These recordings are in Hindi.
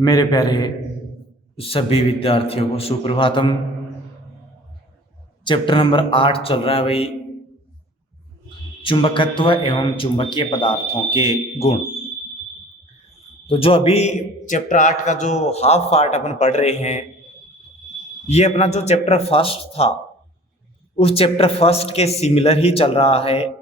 मेरे प्यारे सभी विद्यार्थियों को सुप्रभातम। चैप्टर नंबर 8 चल रहा है भाई, चुंबकत्व एवं चुंबकीय पदार्थों के गुण। तो जो अभी चैप्टर 8 का जो हाफ पार्ट अपन पढ़ रहे हैं, ये अपना जो चैप्टर फर्स्ट था उस चैप्टर फर्स्ट के सिमिलर ही चल रहा है।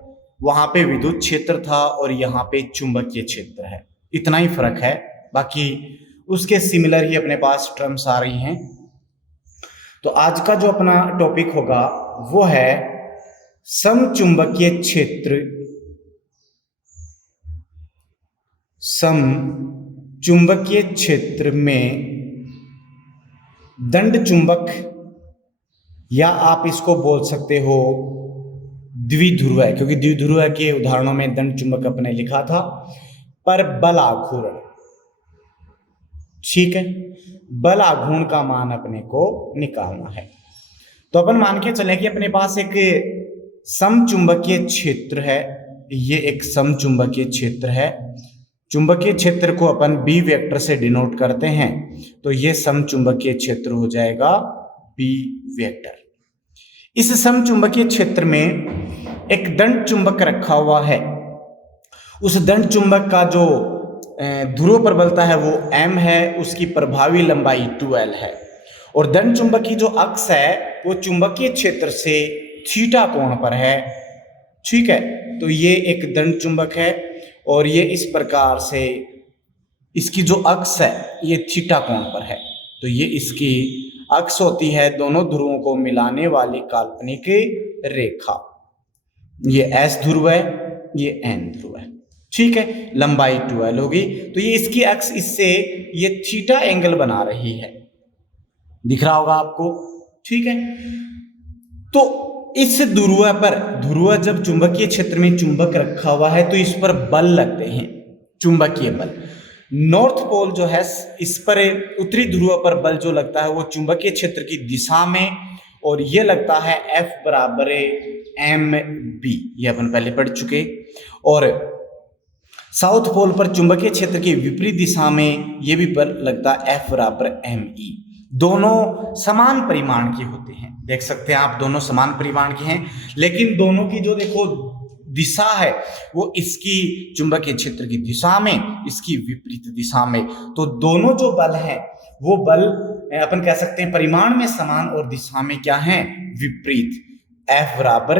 वहां पे विद्युत क्षेत्र था और यहाँ पे चुंबकीय क्षेत्र है, इतना ही फर्क है। बाकी उसके सिमिलर ही अपने पास टर्म्स आ रही हैं। तो आज का जो अपना टॉपिक होगा वो है समचुंबकीय क्षेत्र। समचुंबकीय क्षेत्र में दंड चुंबक, या आप इसको बोल सकते हो द्विध्रुव, क्योंकि द्विध्रुव के उदाहरणों में दंड चुंबक अपने लिखा था, पर बल आघूर्ण। ठीक है, बल आघूर्ण का मान अपने को निकालना है। तो अपन मान के चले कि अपने पास एक समचुंबकीय क्षेत्र है। ये एक समचुंबकीय क्षेत्र है। चुंबकीय क्षेत्र को अपन बी वेक्टर से डिनोट करते हैं, तो ये समचुंबकीय क्षेत्र हो जाएगा बी वेक्टर। इस समचुंबकीय क्षेत्र में एक दंड चुंबक रखा हुआ है। उस दंड चुंबक का जो ध्रुव प्रबलता है वो m है, उसकी प्रभावी लंबाई 2l है, और दंड चुंबक की जो अक्ष है वो चुंबकीय क्षेत्र से थीटा कोण पर है। ठीक है, तो ये एक दंड चुंबक है और ये इस प्रकार से इसकी जो अक्ष है ये थीटा कोण पर है। तो ये इसकी अक्ष होती है दोनों ध्रुवों को मिलाने वाली काल्पनिक रेखा। ये s ध्रुव है, ये n ध्रुव है। ठीक है, लंबाई 2l होगी। तो ये इसकी अक्ष इससे ये थीटा एंगल बना रही है, दिख रहा होगा आपको। ठीक है, तो इस ध्रुव पर, ध्रुव जब चुंबकीय क्षेत्र में चुंबक रखा हुआ है तो इस पर बल लगते हैं, चुंबकीय बल। नॉर्थ पोल जो है इस पर, उत्तरी ध्रुव पर बल जो लगता है वो चुंबकीय क्षेत्र की दिशा में, और ये लगता है F बराबर mb, ये अपन पहले पढ़ चुके। और साउथ पोल पर चुंबकीय क्षेत्र की विपरीत दिशा में ये भी बल लगता है F बराबर me। दोनों समान परिमाण के होते हैं, देख सकते हैं आप, दोनों समान परिमाण के हैं, लेकिन दोनों की जो देखो दिशा है वो इसकी चुंबकीय क्षेत्र की दिशा में, इसकी विपरीत दिशा में। तो दोनों जो बल हैं वो बल अपन कह सकते हैं परिमाण में समान और दिशा में क्या है, विपरीत। F बराबर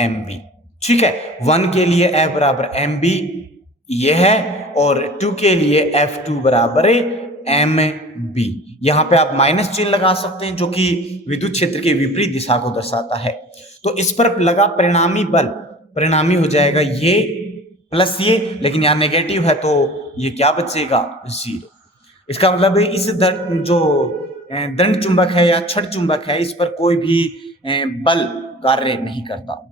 mb। ठीक है, 1 के लिए F बराबर mb ये है, और 2 के लिए F2 बराबर mb। यहां पे आप माइनस चिन्ह लगा सकते हैं जो कि विद्युत क्षेत्र के विपरीत दिशा को दर्शाता है। तो इस पर लगा परिणामी बल, परिणामी हो जाएगा ये प्लस ये, लेकिन यहाँ नेगेटिव है तो ये क्या बचेगा, 0। इसका मतलब इस जो दंड चुंबक है या छड़ चुंबक है इस पर कोई भी बल कार्य नहीं करता।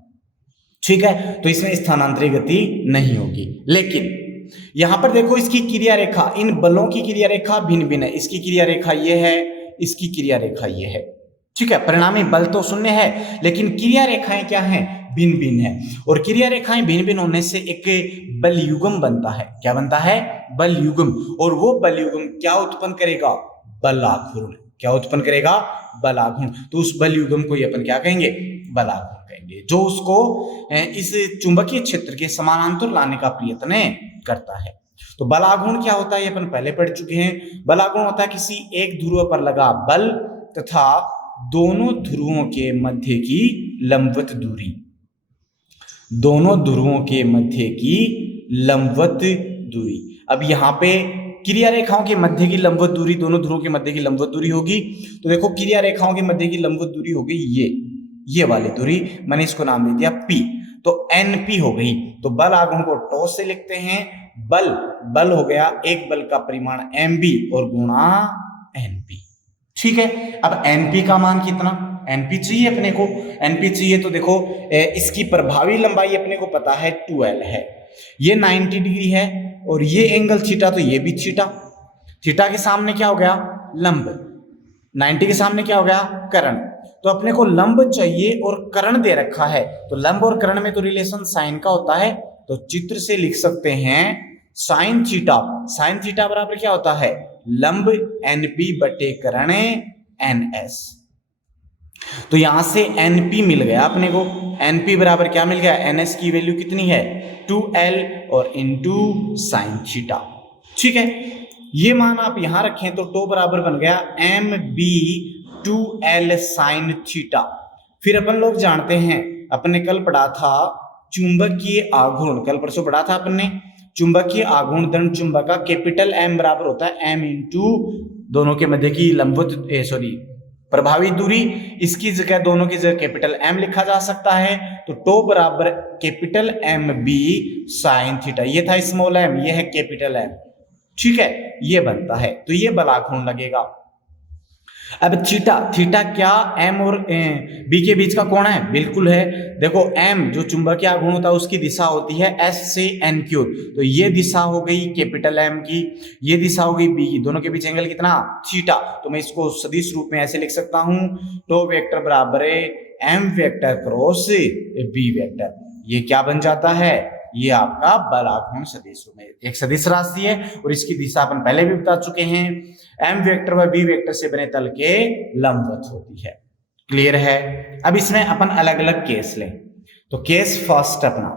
ठीक है, तो इसमें स्थानांतरित गति नहीं होगी। लेकिन यहां पर देखो इसकी क्रिया रेखा, इन बलों की क्रिया रेखा भिन्न भिन्न है। इसकी क्रिया रेखा ये है, इसकी क्रिया रेखा ये है। ठीक है, परिणामी बल तो शून्य है लेकिन क्रिया रेखाएं क्या हैं, भिन्न भिन्न है। और क्रिया रेखाएं भिन्न भिन्न होने से एक बल युग्म बनता है। क्या बनता है, बल युग्म। और वो बल युग्म क्या उत्पन्न करेगा, बल आघूर्ण। क्या उत्पन्न करेगा, बल आघूर्ण। तो उस बल युग्म को अपन क्या कहेंगे, बल आघूर्ण कहेंगे, जो उसको इस चुंबकीय क्षेत्र के समानांतर लाने का प्रयत्न करता है। तो बल आघूर्ण क्या होता है ये अपन पहले पढ़ चुके हैं। बल आघूर्ण होता है किसी एक ध्रुव पर लगा बल तथा दोनों ध्रुवों के मध्य की लंबवत दूरी, दोनों ध्रुवों के मध्य की लंबवत दूरी। अब यहाँ पे क्रिया रेखाओं के मध्य की लंबवत दूरी, दोनों ध्रुवों के मध्य की लंबवत दूरी होगी। तो देखो क्रिया रेखाओं के मध्य की लंबवत दूरी होगी ये वाली दूरी, मैंने इसको नाम दे दिया P, तो NP हो गई। तो बल आघूर्ण को टॉ से लिखते हैं। बल हो गया एक बल का परिमाण mb और गुणा np। ठीक है, अब np का मान कितना, np चाहिए अपने को, np चाहिए तो देखो इसकी प्रभावी लंबाई अपने को पता है 2l है, ये 90 डिग्री है, और ये एंगल थीटा, तो ये भी थीटा। थीटा के सामने क्या हो गया, लंब। 90 के सामने क्या हो गया, कर्ण। तो अपने को लंब चाहिए और कर्ण दे रखा है, तो लंब और कर्ण में तो रिलेशन साइन का होता है। तो चित्र से लिख सकते हैं साइन थीटा, साइन थीटा बराबर क्या होता है, लंब एनपी बटे करण एनएस। तो यहां से एनपी मिल गया अपने को, एनपी बराबर क्या मिल गया, एनएस की वैल्यू कितनी है 2L और इंटू साइन थीटा। ठीक है, ये मान आप यहां रखें तो टो बराबर बन गया M B 2L sine theta. फिर अपन लोग जानते हैं, अपने कल पढ़ा था चुंबकीय आघूर्ण, कल परसों पढ़ा था अपन ने चुंबकीय आघूर्ण दंड चुंबक का कैपिटल एम बराबर होता है एम इंटू दोनों के मध्य की लंबवत प्रभावी दूरी। इसकी जगह दोनों की जगह कैपिटल एम लिखा जा सकता है, तो टो बराबर capital M B sine theta. ये था स्मॉल एम, ये है कैपिटल एम। ठीक है, ये बनता है, तो ये बलाघूर्ण लगेगा। अब थीटा, थीटा क्या एम और बी के बीच का कोण है, बिल्कुल है। देखो एम जो चुंबकीय आघूर्ण होता है उसकी दिशा होती है एस से एन की ओर, तो ये दिशा हो गई कैपिटल एम की, ये दिशा हो गई बी की, दोनों के बीच एंगल कितना थीटा। तो मैं इसको सदिश रूप में ऐसे लिख सकता हूं, टो वेक्टर बराबर है M vector cross B vector. ये क्या बन जाता है, ये आपका बलाघूर्ण सदिश में एक सदिश राशि है और इसकी दिशा अपन पहले भी बता चुके हैं, एम वेक्टर व बी वेक्टर से बने तल के लंबवत होती है। क्लियर है। अब इसमें अपन अलग अलग केस लें, तो केस फर्स्ट अपना,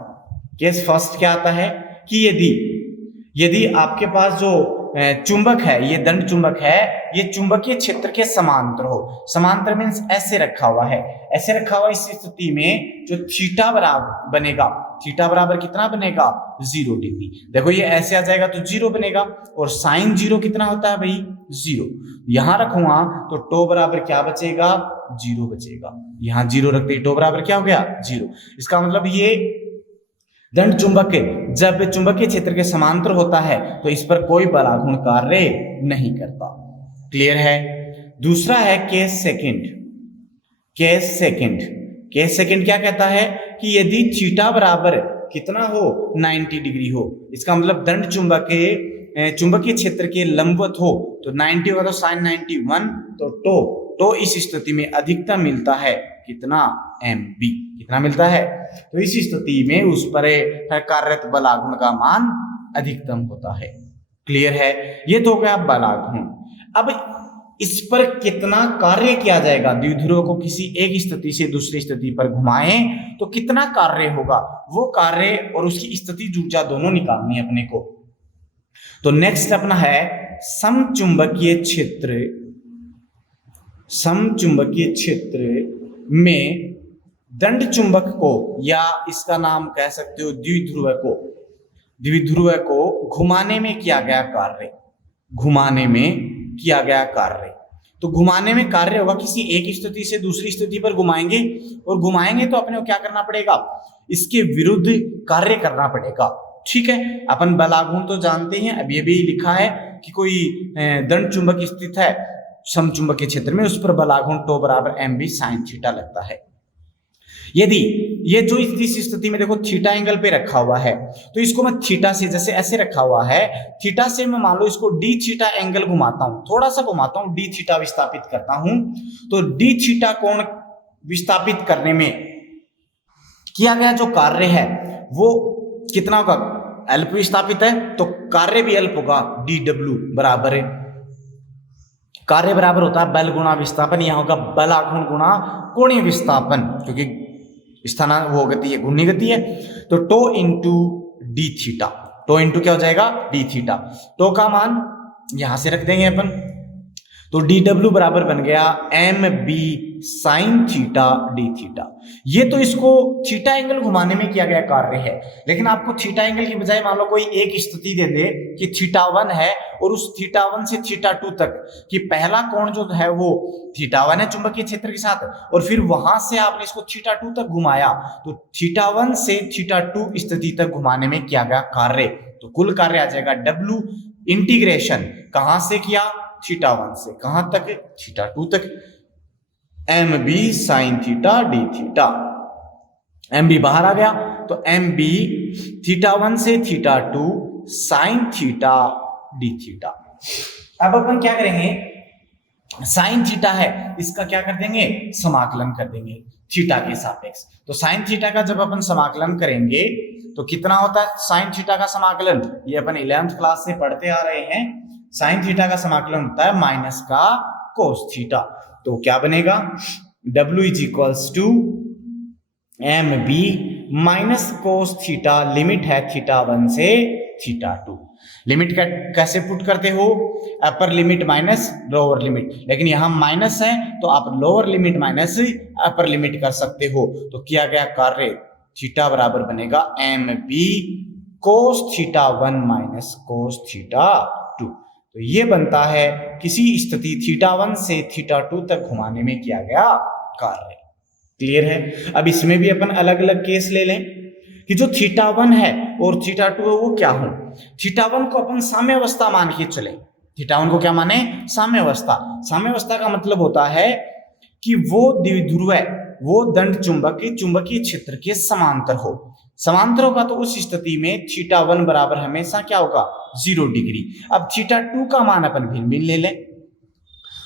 केस फर्स्ट क्या आता है कि यदि आपके पास जो चुंबक है, ये दंड चुंबक है, ये चुंबकीय क्षेत्र के समांतर हो, समांतर मींस ऐसे रखा हुआ है, ऐसे रखा हुआ, इस स्थिति में जो थीटा बराबर बनेगा, थीटा बराबर कितना बनेगा 0 डिग्री। देखो ये ऐसे आ जाएगा तो 0 बनेगा, और साइन 0 कितना होता है भाई 0। यहां रखूंगा तो टो बराबर क्या बचेगा 0 बचेगा, यहां 0 रखते ही टो बराबर क्या हो गया 0। इसका मतलब ये दंड चुंबक जब चुंबकीय क्षेत्र के समांतर होता है तो इस पर कोई बलाघूर्ण कार्य नहीं करता। क्लियर है। दूसरा है case second. Case second, case second क्या कहता है कि यदि थीटा बराबर कितना हो 90 डिग्री हो, इसका मतलब दंड चुंबकीय क्षेत्र के लंबवत हो, तो 90 होगा तो साइन 91, तो टो इस स्थिति में अधिकतम मिलता है कितना एमबी, कितना मिलता है, तो इस स्थिति में उस पर कार्यरत बलाघूर्ण का मान अधिकतम होता है। क्लियर है। ये तो हो गया बलाघूर्ण। अब इस पर कितना कार्य किया जाएगा, द्विध्रुव को किसी एक स्थिति से दूसरी स्थिति पर घुमाएं तो कितना कार्य होगा, वो कार्य और उसकी स्थिति ऊर्जा दोनों निकालनी है अपने को। तो नेक्स्ट अपना है समचुंबकीय क्षेत्र। समचुंबकीय क्षेत्र में दंड चुंबक को, या इसका नाम कह सकते हो द्विध्रुव को घुमाने में किया गया कार्य, घुमाने में किया गया कार्य। तो घुमाने में कार्य होगा, किसी एक स्थिति से दूसरी स्थिति पर घुमाएंगे, और घुमाएंगे तो अपने को क्या करना पड़ेगा, इसके विरुद्ध कार्य करना पड़ेगा। ठीक है, अपन बलाघूर्ण तो जानते हैं, अभी अभी लिखा है कि कोई दंड चुंबक स्थित है समचुंबकीय क्षेत्र में, उस पर बलाघूर्ण टो बराबर एम बी साइन थीटा लगता है। यदि ये जो इस स्थिति में देखो थीटा एंगल पे रखा हुआ है, तो इसको मैं थीटा से, जैसे ऐसे रखा हुआ है, थीटा से मैं मान लो इसको डी थीटा एंगल घुमाता हूं, थोड़ा सा घुमाता हूं, डी थीटा विस्थापित करता हूं, तो डी थीटा कोण विस्थापित करने में किया गया जो कार्य है वो कितना होगा, अल्प विस्थापित है तो कार्य भी अल्प होगा, डी डब्ल्यू बराबर है, कार्य बराबर होता है बल गुणा विस्थापन, यहां होगा बलाघूर्ण गुणा कोणीय विस्थापन, क्योंकि स्थाना वो गति है, घूर्णी गति है, तो tau into D theta, tau into क्या हो जाएगा डी थीटा, टो का मान यहां से रख देंगे अपन, तो डी डब्ल्यू बराबर बन गया M B sine theta D theta. ये तो इसको थीटा एंगल घुमाने में किया गया कार्य है, लेकिन आपको थीटा एंगल की बजाय मान लो कोई एक स्थिति दे दे कि थीटा 1 है और उस थीटा 1 से थीटा 2 तक कि पहला कोण जो है वो थीटा 1 है चुंबकीय क्षेत्र के साथ, और फिर वहां से आपने इसको थीटा 2 तक घुमाया, तो थीटा 1 से थीटा 2 स्थिति तक घुमाने में किया गया कार्य, तो कुल कार्य आ जाएगा डब्ल्यू इंटीग्रेशन कहां से किया, थीटा 1 से कहां तक, थीटा 2 तक, M B sine theta D theta, M B बाहर आ गया तो एम बी थीटा 1 से theta 2 sine theta D theta. अब अपन क्या करेंगे, साइन थीटा है, इसका क्या कर देंगे, समाकलन कर देंगे थीटा के सापेक्ष। तो साइन थीटा का जब अपन समाकलन करेंगे तो कितना होता है साइन थीटा का समाकलन, ये अपन 11th क्लास से पढ़ते आ रहे हैं। साइन थीटा का समाकलन होता है माइनस का कोस थीटा। तो क्या बनेगा, W is equals to M B minus cos theta, limit है थीटा 1 से थीटा 2। लिमिट का कैसे पुट करते हो, upper limit minus lower limit, लेकिन यहां माइनस है तो आप lower limit minus upper limit कर सकते हो। तो किया गया कार्य थीटा बराबर बनेगा M B cos theta 1 minus cos theta 2। तो ये बनता है किसी स्थिति थीटा 1 से थीटा 2 तक घुमाने में किया गया कार्य। क्लियर है। अब इसमें भी अपन अलग अलग केस ले लें कि जो थीटा 1 है और थीटा 2 है वो क्या हो। थीटा 1 को अपन साम्यावस्था मान के चले, थीटा 1 को क्या माने, साम्यावस्था। साम्यावस्था का मतलब होता है कि वो द्विध्रुव है, वो दंड चुंबक चुंबकीय क्षेत्र के समांतर हो। समांतर होगा तो उस स्थिति में थीटा 1 बराबर हमेशा क्या होगा, 0 डिग्री। अब थीटा 2 का मान अपन भिन्न भिन्न ले लें।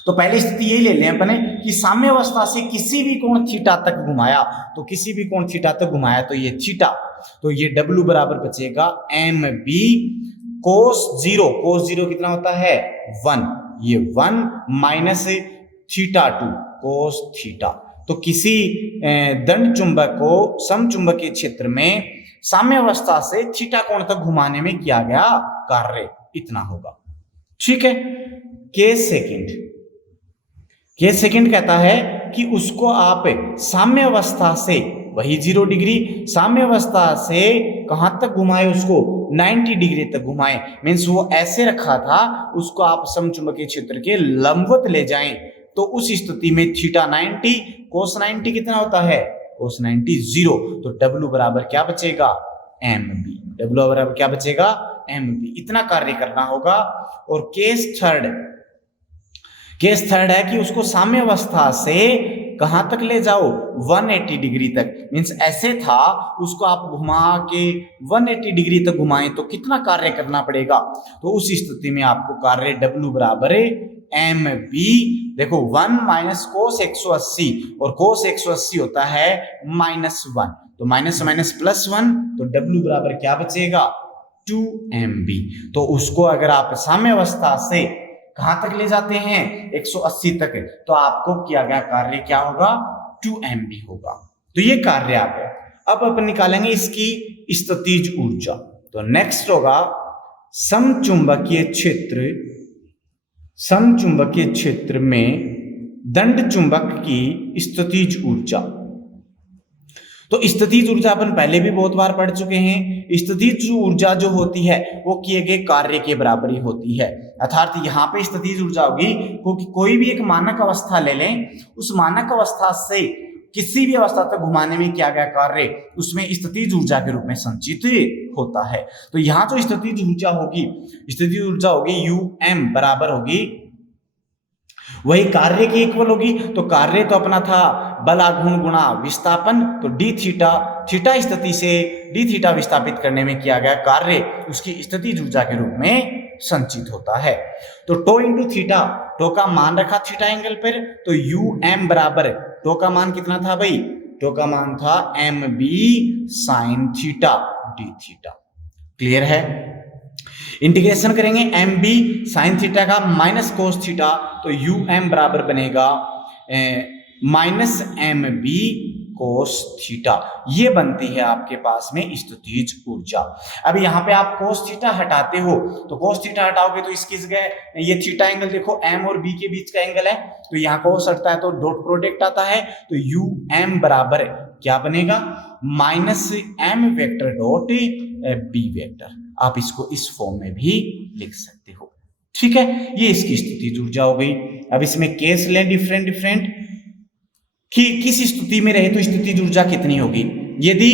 तो पहली स्थिति यही ले लें अपने कि साम्यावस्था से किसी भी कोण थीटा तक घुमाया, तो किसी भी कोण थीटा तक घुमाया तो ये थीटा, तो ये W बराबर बचेगा एम बी कोस 0। कोस 0 कितना होता है 1, ये 1 माइनस थीटा 2 कोस थीटा। तो किसी दंड चुंबक को समचुंबकीय क्षेत्र में साम्यावस्था से थीटा कोण तक घुमाने में किया गया कार्य इतना होगा। ठीक है। केस सेकंड कहता है कि उसको आप साम्यावस्था से, वही 0 डिग्री, साम्यावस्था से कहां तक घुमाए, उसको 90 डिग्री तक घुमाए। मीन्स वो ऐसे रखा था, उसको आप समचुंबकीय क्षेत्र के लंबवत ले जाएं। तो उस स्थिति में थीटा 90 कोस 90 कितना होता है, कोस 90 0। तो W बराबर क्या बचेगा, एम बी। W बराबर क्या बचेगा, एम बी। इतना कार्य करना होगा। और केस थर्ड है कि उसको साम्यावस्था से कहां तक ले जाओ, 180 डिग्री तक। मीन्स ऐसे था, उसको आप घुमा के 180 डिग्री तक घुमाएं तो कितना कार्य करना पड़ेगा। तो उस स्थिति में आपको कार्य W बराबर एम बी, देखो 1 माइनस कोस 180 और कोस 180 होता है -1, तो माइनस माइनस +1, तो W बराबर क्या बचेगा 2mb। तो उसको अगर आप साम्यावस्था से कहां तक ले जाते हैं 180 तक, तो आपको किया गया कार्य क्या होगा 2mb होगा। तो ये कार्य आ गया। अब अपन निकालेंगे इसकी स्थितिज ऊर्जा। तो नेक्स्ट होगा समचुंबकीय क्षेत्र में दंड चुंबक की स्थितिज ऊर्जा। तो स्थितिज ऊर्जा अपन पहले भी बहुत बार पढ़ चुके हैं। स्थितिज ऊर्जा जो होती है वो किए गए कार्य के बराबर ही होती है। अर्थात यहाँ पे स्थितिज ऊर्जा होगी क्योंकि कोई भी एक मानक अवस्था ले लें, उस मानक अवस्था से किसी भी अवस्था तक घुमाने में किया गया कार्य उसमें स्थितिज ऊर्जा के रूप में संचित होता है। तो यहाँ जो स्थितिज ऊर्जा होगी UM बराबर होगी वही कार्य की इक्वल होगी। तो कार्य तो अपना था बल आघूर्ण गुणा विस्थापन, तो डी थीटा स्थिति से डी थीटा विस्थापित करने में किया गया कार्य उसकी स्थितिज ऊर्जा के रूप में संचित होता है। तो टो इंटू थीटा, टो का मान रखा थीटा एंगल पर, तो UM बराबर टो का मान कितना था भाई, टो का मान था MB sign theta D theta. Clear है। इंटीग्रेशन करेंगे MB साइन थीटा का माइनस कोस थीटा, तो UM बराबर बनेगा -MB कोस थीटा। ये बनती है आपके पास में स्थितिज ऊर्जा। अब यहाँ पे आप कोस थीटा हटाते हो, तो कोस थीटा हटाओगे तो इसकी जगह ये थीटा एंगल देखो M और B के बीच का एंगल है, तो यहाँ कोस हटता है तो डॉट प्रोडक्ट आता है, तो UM बराबर क्या बनेगा -M vector dot B vector. आप इसको इस फॉर्म में भी लिख सकते हो। ठीक है, ये इसकी स्थितिज ऊर्जा हो गई। अब इसमें केस लें डिफरेंट कि किस स्थिति में रहे तो स्थितिज ऊर्जा कितनी होगी। यदि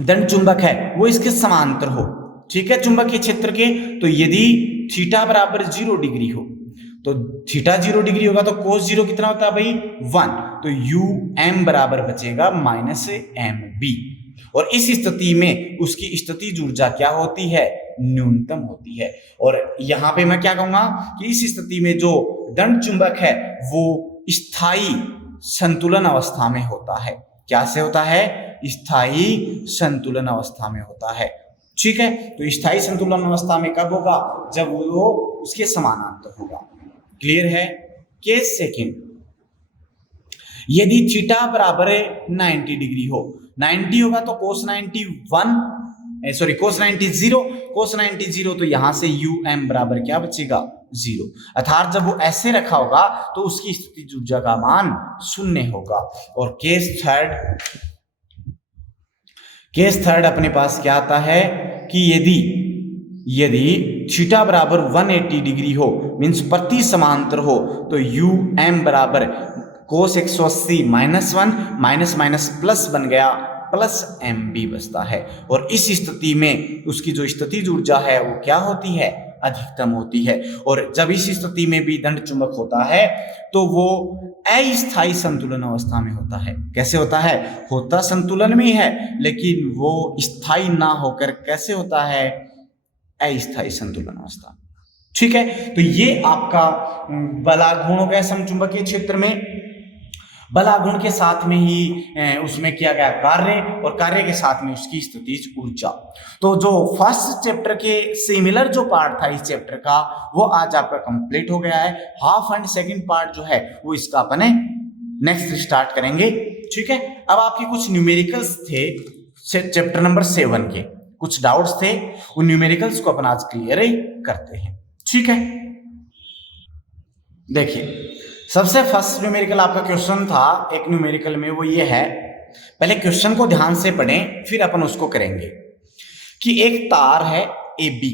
दंड चुंबक है वो इसके समांतर हो, ठीक है, चुंबकीय क्षेत्र के, तो यदि थीटा बराबर 0 डिग्री हो, तो थीटा 0 डिग्री होगा तो कोस 0 कितना होता है भाई 1, तो UM बराबर बचेगा -MB। और इस स्थिति में उसकी स्थितिज ऊर्जा क्या होती है न्यूनतम होती है। और यहां पे मैं क्या कहूंगा कि इस स्थिति में जो दंड चुंबक है वो स्थायी संतुलन अवस्था में होता है। क्या से होता है? स्थायी संतुलन अवस्था में होता है। ठीक है, तो स्थायी संतुलन अवस्था में कब होगा? जब वो उसके समानांतर होगा। क्लियर है? केस सेकंड, यदि थीटा बराबर 90 डिग्री हो, 90 होगा तो cos 90 0, cos 90 0, तो यहां से um बराबर क्या बचेगा? 0। अर्थात जब वो ऐसे रखा होगा तो उसकी स्थितिज ऊर्जा का मान 0 होगा। और केस थर्ड अपने पास क्या आता है कि यदि थीटा बराबर 180 डिग्री हो, मीन्स प्रति समांतर हो, तो um बराबर cos 180 -1 माइनस प्लस बन गया, प्लस mb बचता है। और इस स्थिति में उसकी जो स्थितिज ऊर्जा है वो क्या होती है? अधिकतम होती है। और जब इस स्थिति में भी दंड चुंबक होता है तो वो अस्थायी संतुलन अवस्था में होता है। कैसे होता है? होता संतुलन में है लेकिन वो स्थायी ना होकर कैसे होता है? अस्थायी संतुलन अवस्था। ठीक है, तो ये आपका बलागुण हो गया समचुंबकीय क्षेत्र में। बलागुण के साथ में ही उसमें किया गया कार्य, और कार्य के साथ में उसकी स्थितिज ऊर्जा। तो जो फर्स्ट चैप्टर के सिमिलर जो पार्ट था इस चैप्टर का, वो आज आपका कंप्लीट हो गया है। हाफ एंड सेकंड पार्ट जो है वो इसका अपने नेक्स्ट स्टार्ट करेंगे। ठीक है, अब आपके कुछ न्यूमेरिकल्स थे चैप्टर नंबर 7 के, कुछ डाउट्स थे, उन न्यूमेरिकल्स को अपन आज क्लियर करते हैं। ठीक है, देखिए सबसे फर्स्ट न्यूमेरिकल आपका क्वेश्चन था एक न्यूमेरिकल में, वो ये है, पहले क्वेश्चन को ध्यान से पढ़ें फिर अपन उसको करेंगे, कि एक तार है AB,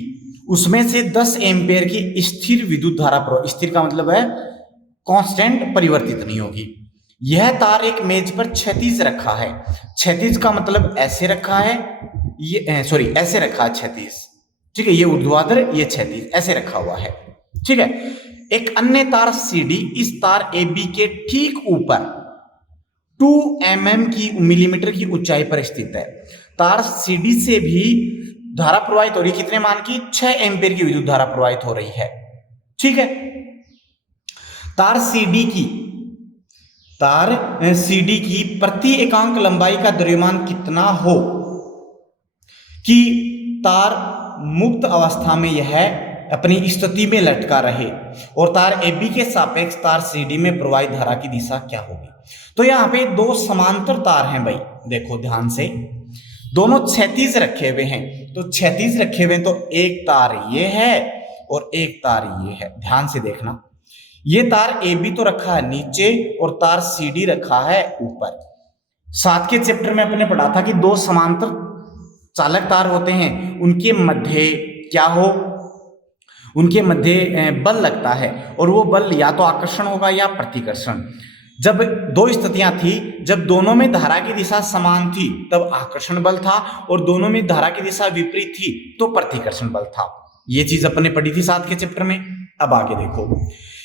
उसमें से 10 एम्पेयर की स्थिर विद्युत धारा प्रवाह, स्थिर का मतलब है कांस्टेंट, परिवर्तित नहीं होगी। यह तार एक मेज पर क्षैतिज रखा है। क्षैतिज का मतलब ऐसे रखा है, ये ऐसे रखा है क्षैतिज। ठीक है, ये ऊर्ध्वाधर, ये क्षैतिज, ऐसे रखा हुआ है। ठीक है, एक अन्य तार CD इस तार AB के ठीक ऊपर 2 मिलीमीटर की ऊंचाई पर स्थित है। तार CD से भी धारा प्रवाहित हो रही, कितने मान की? 6 एम्पीयर की विद्युत धारा प्रवाहित हो रही है। ठीक है, तार CD की प्रति एकांक लंबाई का द्रव्यमान कितना हो कि तार मुक्त अवस्था में यह अपनी स्थिति में लटका रहे, और तार AB के सापेक्ष तार CD में प्रवाहित धारा की दिशा क्या होगी? तो यहाँ पे दो समांतर तार हैं भाई, देखो ध्यान से, दोनों क्षैतिज रखे हुए हैं। तो क्षैतिज रखे हुए तो एक तार ये है और एक तार ये है, ध्यान से देखना। ये तार AB तो रखा है नीचे और तार CD रखा है ऊपर। 7 के चैप्टर में अपने पढ़ा था कि दो समांतर चालक तार होते हैं, उनके मध्य क्या हो? उनके मध्य बल लगता है, और वो बल या तो आकर्षण होगा या प्रतिकर्षण। जब दो स्थितियां थी, जब दोनों में धारा की दिशा समान थी तब आकर्षण बल था, और दोनों में धारा की दिशा विपरीत थी तो प्रतिकर्षण बल था। ये चीज अपने पढ़ी थी 7 के चैप्टर में। अब आगे देखो,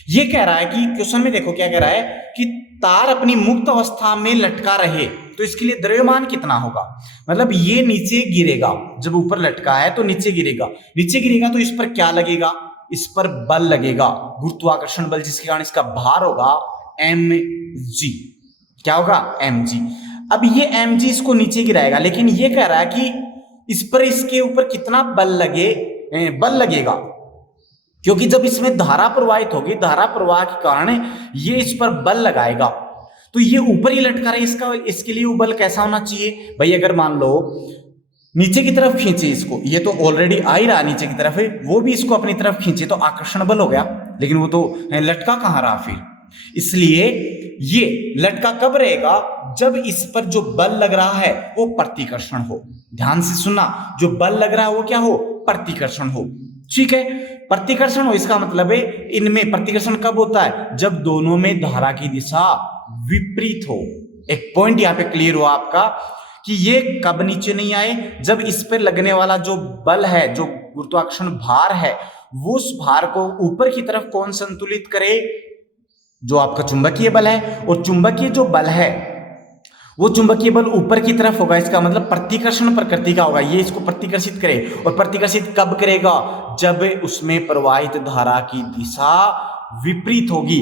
ये कह रहा है कि क्वेश्चन में देखो क्या कह रहा है कि तार अपनी मुक्त अवस्था में लटका रहे तो इसके लिए द्रव्यमान कितना होगा? मतलब ये नीचे गिरेगा, जब ऊपर लटका है तो नीचे गिरेगा तो इस पर क्या लगेगा? इस पर बल लगेगा, गुरुत्वाकर्षण बल, जिसके कारण इसका भार होगा mg। क्या होगा? mg। अब ये mg इसको नीचे गिराएगा, लेकिन ये कह रहा है कि इस पर, इसके ऊपर कितना बल लगेगा, क्योंकि जब इसमें धारा प्रवाहित होगी, धारा प्रवाह के कारण ये इस पर बल लगाएगा, तो ये ऊपर ही लटका रहा है। इसके लिए वो बल कैसा होना चाहिए भाई? अगर मान लो नीचे की तरफ खींचे इसको, ये तो ऑलरेडी आ ही रहा नीचे की तरफ है, वो भी इसको अपनी तरफ खींचे तो आकर्षण बल हो गया, लेकिन वो तो लटका कहाँ रहा फिर। इसलिए ये लटका कब रहेगा? जब इस पर जो बल लग रहा है वो प्रतिकर्षण हो। ध्यान से सुनना, जो बल लग रहा है वो क्या हो? प्रतिकर्षण हो। ठीक है, प्रतिकर्षण हो, इसका मतलब है इनमें प्रतिकर्षण कब होता है? जब दोनों में धारा की दिशा विपरीत हो। एक पॉइंट यहाँ पे क्लियर हो आपका कि ये कब नीचे नहीं आए? जब इस पर लगने वाला जो बल है, जो गुरुत्वाकर्षण भार है, वो उस भार को ऊपर की तरफ कौन संतुलित करे? जो आपका चुंबकीय बल है। और चुंबकीय जो बल है वो चुंबकीय बल ऊपर की तरफ होगा, इसका मतलब प्रतिकर्षण प्रकृति का होगा, ये इसको प्रतिकर्षित करे। और प्रतिकर्षित कब करेगा? जब उसमें प्रवाहित धारा की दिशा विपरीत होगी।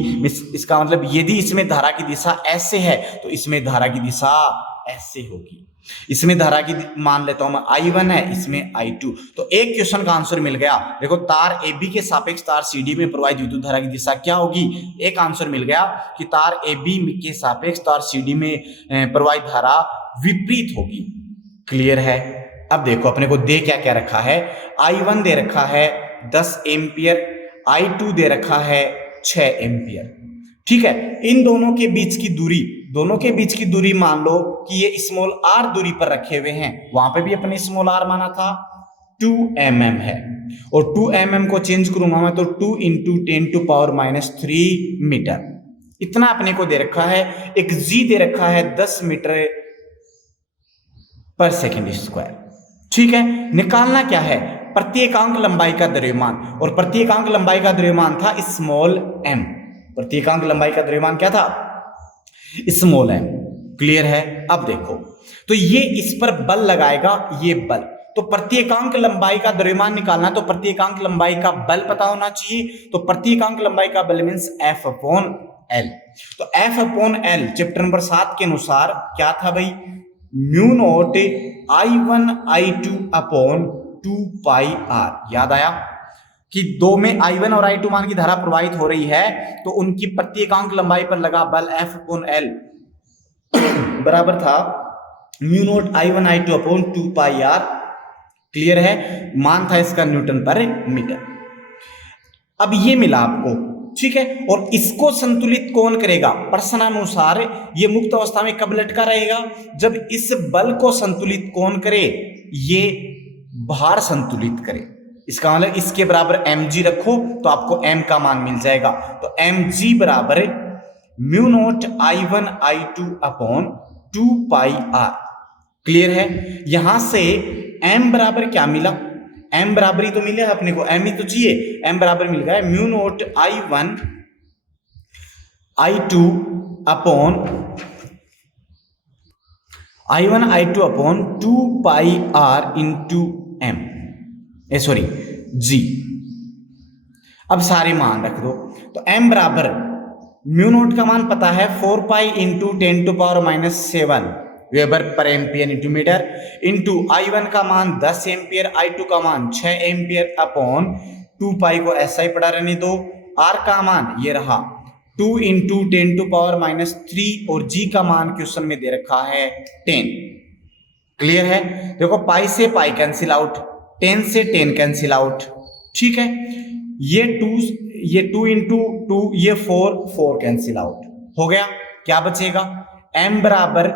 इसका मतलब यदि इसमें धारा की दिशा ऐसे है तो इसमें धारा की दिशा ऐसे होगी। इसमें धारा की मान लेता हूं मैं I1 है, इसमें I2। तो एक क्वेश्चन का आंसर मिल गया। देखो तार AB के सापेक्ष तार CD में प्रवाहित विद्युत धारा की दिशा क्या होगी? एक आंसर मिल गया कि तार AB के सापेक्ष तार CD में प्रवाहित धारा विपरीत होगी। क्लियर है? अब देखो अपने को दे क्या क्या रखा है। I1 दे रखा है 10 एम्पियर, I2 दे रखा है 6 एम्पियर। ठीक है, इन दोनों के बीच की दूरी मान लो कि ये स्मॉल r दूरी पर रखे हुए हैं। वहां पे भी अपने स्मॉल r माना था 2 mm है, और 2 mm को चेंज करूंगा मैं तो 2 × 10⁻³ मीटर इतना अपने को दे रखा है। एक g दे रखा है 10 मीटर पर सेकेंड स्क्वायर। ठीक है, निकालना क्या है? प्रत्येकांक लंबाई का द्रव्यमान, और प्रत्येकांक लंबाई का द्रव्यमान था स्मॉल m। प्रत्येकांक लंबाई का द्रव्यमान क्या था? Small m। क्लियर है? अब देखो तो ये इस पर बल लगाएगा, ये बल, तो प्रत्येकांक लंबाई का द्रव्यमान निकालना, तो प्रत्येकांक लंबाई का बल पता होना चाहिए। तो प्रत्येकांक लंबाई का बल मींस F/L। तो F/L चैप्टर नंबर 7 के अनुसार क्या था भाई? μ0 I1 I2 अपॉन 2πr। याद आया कि दो में I1 और I2 मान की धारा प्रवाहित हो रही है, तो उनकी प्रत्येकांक लंबाई पर लगा बल F/L बराबर था μ0 I1 I2 upon 2πr। Clear है? मान था इसका न्यूटन पर मीटर। अब ये मिला आपको, ठीक है, और इसको संतुलित कौन करेगा? प्रश्नानुसार ये मुक्त अवस्था में कब लटका रहेगा? जब इस बल को संतुलित कौन करे? ये भार संतुलित करे। इसका मतलब इसके बराबर mg रखो तो आपको m का मान मिल जाएगा। तो mg बराबर μ0 I1 I2 upon 2πr। Clear है? यहां से m बराबर क्या मिला? m बराबर ही तो मिले अपने को, m ही तो चाहिए। m बराबर मिल गया μ0 I1 I2 upon 2πr into m, sorry g। अब सारे मान रख दो। तो m बराबर μ0 का मान पता है 4π इंटू 10⁻⁷ वेबर पर ampere into metre, into I1 का मान 10 एम्पियर, I2 का मान 6 एम्पियर अपॉन 2π को ऐसा ही पड़ा रहने दो। R का मान ये रहा 2 इंटू 10⁻³ और G का मान क्वेश्चन में दे रखा है 10। क्लियर है? देखो पाई से पाई कैंसिल आउट, 10 से 10 कैंसिल आउट। ठीक है, ये 2 इंटू 2, ये 4 कैंसिल आउट हो गया। क्या बचेगा? m बराबर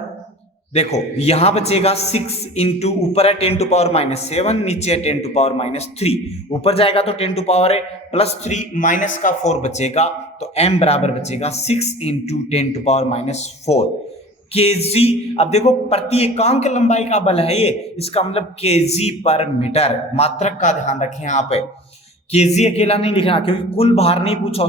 देखो यहां बचेगा 6 इंटू, ऊपर है 10⁻⁷, नीचे है 10⁻³ ऊपर जाएगा तो 10⁻+3 माइनस का 4 बचेगा। तो m बराबर बचेगा 6 इंटू 10⁻⁴ kg। अब देखो प्रति एकांक लंबाई का बल है ये, इसका मतलब kg पर मीटर। मात्रक का ध्यान रखें यहाँ पे, kg अकेला नहीं लिखना, क्योंकि कुल भार नहीं पूछा,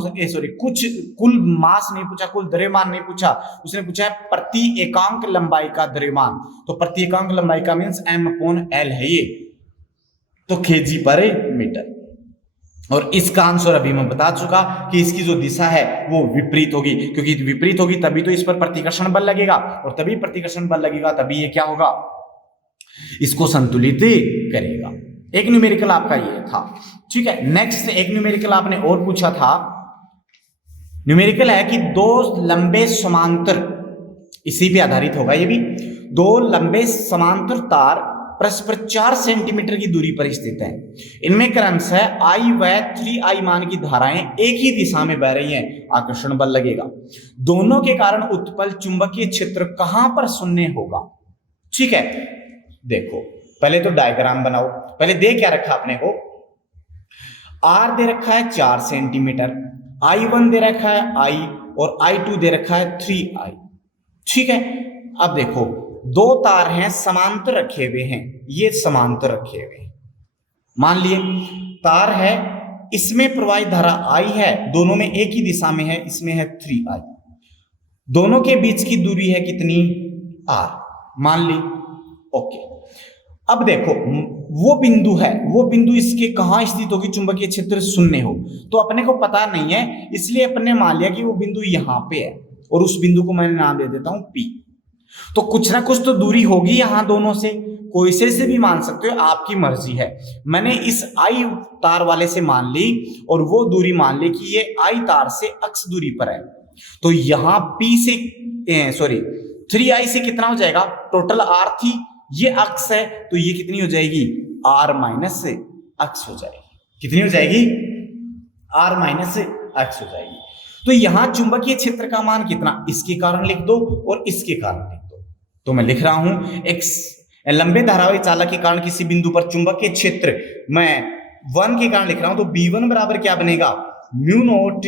कुल मास नहीं पूछा, कुल द्रव्यमान नहीं पूछा, उसने पूछा है प्रति एकांक लंबाई का द्रव्यमान। तो प्रति एकांक लंबाई का मींस m/L है ये, तो kg पर मीटर। और इसका आंसर अभी मैं बता चुका कि इसकी जो दिशा है वो विपरीत होगी, क्योंकि विपरीत होगी तभी तो इस पर प्रतिकर्षण बल लगेगा, और तभी प्रतिकर्षण बल लगेगा तभी ये क्या होगा? इसको संतुलित करेगा। एक न्यूमेरिकल आपका ये था। ठीक है, नेक्स्ट एक न्यूमेरिकल आपने और पूछा था। न्यूमेरिकल है कि दो लंबे समांतर, इसी पे आधारित होगा ये भी, दो लंबे समांतर तार परस्पर 4 सेंटीमीटर की दूरी पर स्थित हैं। इनमें क्रमशः I व 3I मान की धाराएं एक ही दिशा में बह रही हैं। आकर्षण बल लगेगा। दोनों के कारण उत्पन्न चुंबकीय क्षेत्र कहां पर शून्य होगा? ठीक है, देखो पहले तो डायग्राम बनाओ। पहले दे क्या रखा अपने को? R दे रखा है 4 सेंटीमीटर, I1 दे रखा है I और I2 दे रखा है 3I। ठीक है, अब देखो दो तार हैं समांतर रखे हुए हैं, ये समांतर रखे हुए हैं। मान लिए तार है, इसमें प्रवाहित धारा I है, दोनों में एक ही दिशा में है, इसमें है 3I। दोनों के बीच की दूरी है कितनी? आर, मान ली। ओके, अब देखो वो बिंदु है, वो बिंदु इसके कहां स्थित होगी, चुंबकीय क्षेत्र शून्य हो, तो अपने को पता नहीं है, इसलिए अपने मान लिया कि वो बिंदु यहां पे है और उस बिंदु को मैंने नाम दे देता हूं पी। तो कुछ ना कुछ तो दूरी होगी यहां दोनों से, कोई से भी मान सकते हो, आपकी मर्जी है। मैंने इस आई तार वाले से मान ली और वो दूरी मान ली कि ये आई तार से अक्ष दूरी पर है, तो यहां पी से सॉरी 3i से कितना हो जाएगा, टोटल r थी, ये अक्ष है तो ये कितनी हो जाएगी, r माइनस अक्ष हो जाएगी। कितनी हो जाएगी, r माइनस अक्ष हो जाएगी। तो यहां चुंबकीय क्षेत्र का मान कितना, इसके कारण लिख दो और इसके कारण लिख दो। तो मैं लिख रहा हूं एक लंबे धारावाही चालक के कारण किसी बिंदु पर चुंबकीय क्षेत्र मैं 1 के कारण लिख रहा हूं, तो B1 बराबर क्या बनेगा, mu naught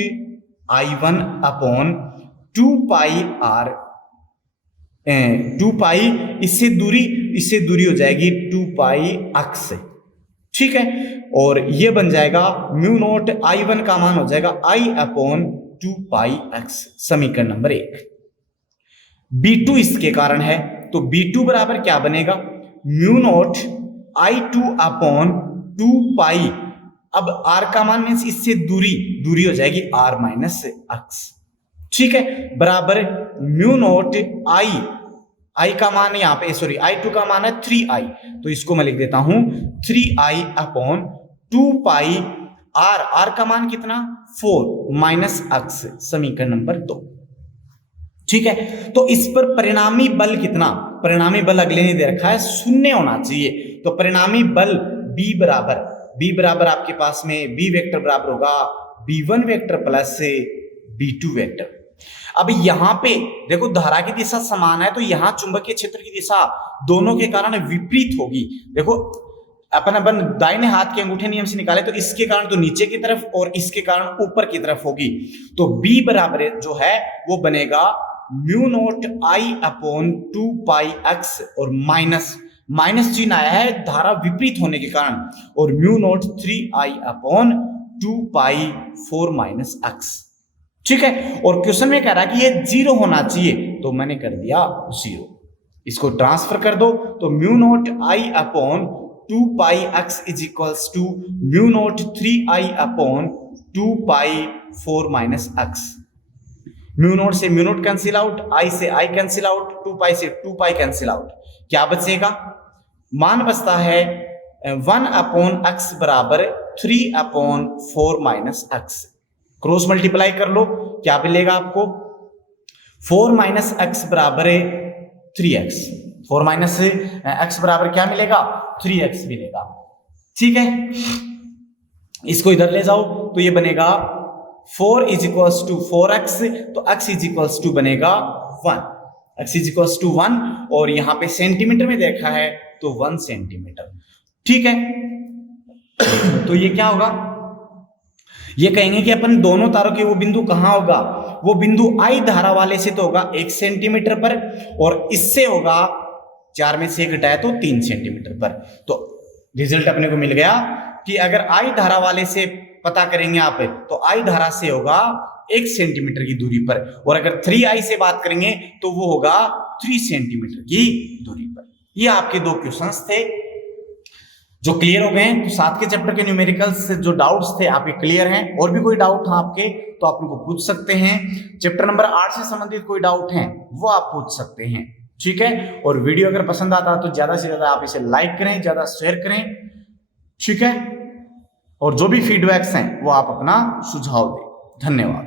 I1 upon 2 r 2 पाई, इससे दूरी हो जाएगी 2 अक्ष, ठीक है। और ये बन जाएगा म्यू नोट I1 का मान हो जाएगा I अपॉन 2 अक्ष, समीकरण नंबर 1। B2 इसके कारण है, तो B2 बराबर क्या बनेगा, म्यू नोट I2 अपॉन 2 अब r का मान मीन्स इससे दूरी हो जाएगी r माइनस अक्ष, ठीक है, बराबर म्यू नोट I का मान यहाँ पे सॉरी I2 का मान है 3i, तो इसको मैं लिख देता हूं 3i अपॉन 2 r का मान कितना 4 माइनस अक्ष, समीकरण नंबर 2, ठीक है। तो इस पर परिणामी बल कितना, परिणामी बल अगले ने दे रखा है, शून्य होना चाहिए, तो परिणामी बल B बराबर आपके पास में B वेक्टर बराबर होगा B1 vector plus B2 vector. अब यहां पे देखो धारा की दिशा समान है, तो यहां चुंबकीय क्षेत्र की दिशा दोनों के कारण विपरीत होगी। देखो अपन दाहिने हाथ के अंगूठे नियम से निकाले तो इसके कारण तो नीचे की तरफ और इसके कारण ऊपर की तरफ होगी, तो B बराबर जो है वो बनेगा म्यू नोट I अपॉन 2 अक्ष और माइनस चिन्ह आया है धारा विपरीत होने के कारण, और mu naught 3i upon 2 4 minus अक्ष, ठीक है। और क्वेश्चन में कह रहा है कि ये 0 होना चाहिए, तो मैंने कर दिया 0। इसको ट्रांसफर कर दो, तो म्यू नोट I अपॉन 2 अक्ष is equals to mu naught 3i upon 2 4 minus अक्ष। म्यू नोट से mu naught cancel out, I से I कैंसिल आउट, 2 से 2 कैंसिल आउट, क्या बचेगा, मान बचता है 1 अपॉन अक्ष बराबर 3 अपॉन 4 माइनस अक्ष। क्रॉस मल्टीप्लाई कर लो, क्या मिलेगा आपको, 4 माइनस अक्ष बराबर 3x, 4 माइनस अक्ष बराबर क्या मिलेगा, 3x मिलेगा, ठीक है। इसको इधर ले जाओ तो ये बनेगा 4 इज इक्वल्स टू 4x, तो x इज इक्वल्स टू बनेगा 1, x इज इक्वल्स टू 1, और यहां पे सेंटीमीटर में देखा है तो 1 सेंटीमीटर, ठीक है। तो ये क्या होगा, ये कहेंगे कि अपन दोनों तारों के वो बिंदु कहां होगा, वो बिंदु I धारा वाले से तो होगा 1 सेंटीमीटर पर, और इससे होगा 4 में से 1 घटाया तो 3 सेंटीमीटर पर। तो रिजल्ट अपने को मिल गया कि अगर I धारा वाले से पता करेंगे आप, तो I धारा से होगा 1 सेंटीमीटर की दूरी पर, और अगर 3i से बात करेंगे तो वो होगा 3 सेंटीमीटर की दूरी पर। ये आपके 2 क्वेश्चंस थे जो क्लियर हो गए हैं। तो 7 के चैप्टर के न्यूमेरिकल्स से जो डाउट्स थे आपके क्लियर हैं, और भी कोई डाउट था आपके तो आप उनको पूछ सकते हैं। चैप्टर नंबर 8 से संबंधित कोई डाउट है वो आप पूछ सकते हैं, ठीक है। और वीडियो अगर पसंद आता है तो ज्यादा से ज्यादा आप इसे लाइक करें, ज्यादा शेयर करें, ठीक है। और जो भी फीडबैक्स हैं वो आप अपना सुझाव दें। धन्यवाद।